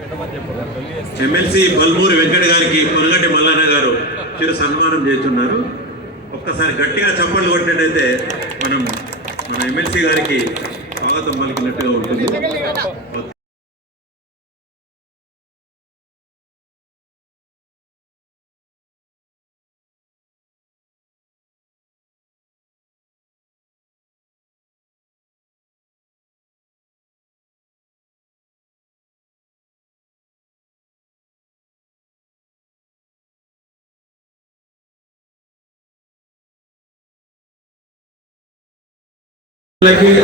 MLC Balmuri Venkata గారికి కొనగంటి మల్లన్న గారు చిరు సన్మానం చేస్తున్నారు. ఒక్కసారి గట్టిగా చప్పట్లు కొట్టినట్టయితే మన ఎమ్మెల్సీ గారికి స్వాగతం పలికినట్టుగా ఉంటుంది.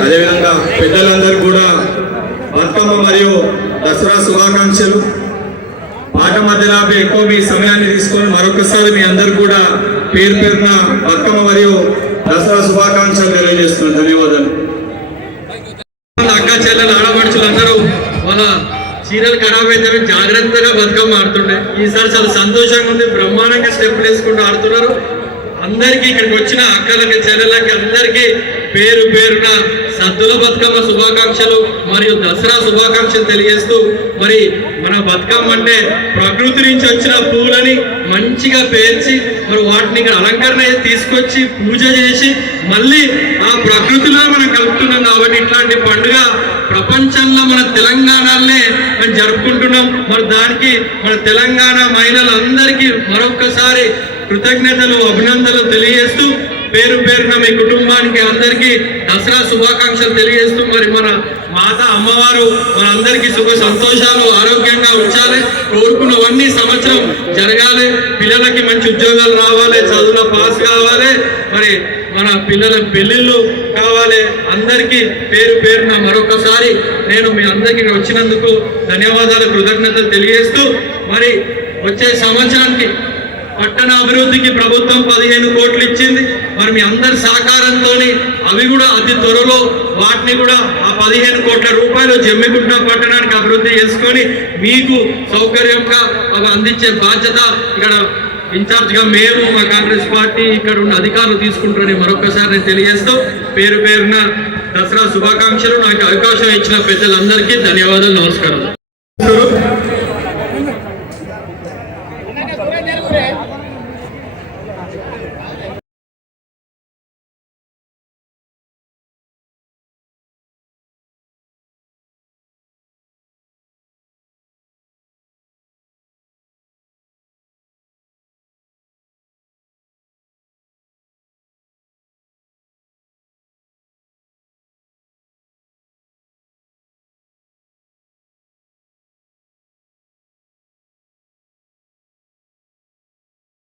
అదేవిధంగా పెద్దలందరూ కూడా బతుకమ్మ మరియు దసరా శుభాకాంక్షలు. పాట మధ్యలో ఎక్కువ మీ సమయాన్ని తీసుకొని మరొకసారి మీ అందరు కూడా పేరు పేరున బతుకమ్మ మరియు దసరా శుభాకాంక్షలు తెలియజేస్తున్నాను. ధన్యవాదాలు. అక్క చెల్లెలు ఆడపడుచులు అందరూ వాళ్ళ చీరలు ఖరాబ్ అయితే జాగ్రత్తగా బతుకమ్మ ఆడుతుండే. ఈసారి చాలా సంతోషంగా ఉంది. బ్రహ్మాండంగా స్టెప్పులు వేసుకుంటూ ఆడుతున్నారు. అందరికీ ఇక్కడికి వచ్చిన అక్కలకి చెల్లెలకి అందరికీ పేరు పేరున సద్దుల బతుకమ్మ శుభాకాంక్షలు మరియు దసరా శుభాకాంక్షలు తెలియజేస్తూ, మరి మన బతుకమ్మ అంటే ప్రకృతి నుంచి వచ్చిన పూలని మంచిగా పేర్చి మరి వాటిని ఇక్కడ అలంకరణ తీసుకొచ్చి పూజ చేసి మళ్ళీ ఆ ప్రకృతిలో మనం కలుపుతున్నాం. కాబట్టి ఇట్లాంటి పండుగ ప్రపంచంలో మన తెలంగాణనే మనం జరుపుకుంటున్నాం. మరి దానికి మన తెలంగాణ మహిళలందరికీ మరొక్కసారి కృతజ్ఞతలు అభినందనలు తెలియజేస్తూ, పేరు పేరున మీ కుటుంబానికి అందరికీ దసరా శుభాకాంక్షలు తెలియజేస్తూ, మరి మన మాత అమ్మవారు మనందరికీ సుఖ సంతోషాలు ఆరోగ్యంగా ఉంచాలి, కోరుకున్నవన్నీ సంవత్సరం జరగాలి, పిల్లలకి మంచి ఉద్యోగాలు రావాలి, చదువులో పాస్ కావాలి, మరి మన పిల్లల పెళ్లిళ్ళు కావాలి. అందరికీ పేరు పేరున మరొకసారి నేను మీ అందరికీ వచ్చినందుకు ధన్యవాదాలు కృతజ్ఞతలు తెలియజేస్తూ, మరి వచ్చే సంవత్సరానికి పట్టణ అభివృద్ధికి ప్రభుత్వం 15 కోట్లు ఇచ్చింది. మరి మీ అందరి సహకారంతో అవి కూడా అతి త్వరలో వాటిని కూడా ఆ 15 కోట్ల రూపాయలు జమ్మిగుంట పట్టణానికి అభివృద్ధి చేసుకొని మీకు సౌకర్యంగా అవి అందించే బాధ్యత ఇక్కడ ఇన్ఛార్జ్గా మేము మా కాంగ్రెస్ పార్టీ ఇక్కడ ఉన్న అధికారులు తీసుకుంటారని మరొకసారి నేను తెలియజేస్తూ, పేరు పేరున దసరా శుభాకాంక్షలు. నాకు అవకాశం ఇచ్చిన పెద్దలందరికీ ధన్యవాదాలు. నమస్కారం.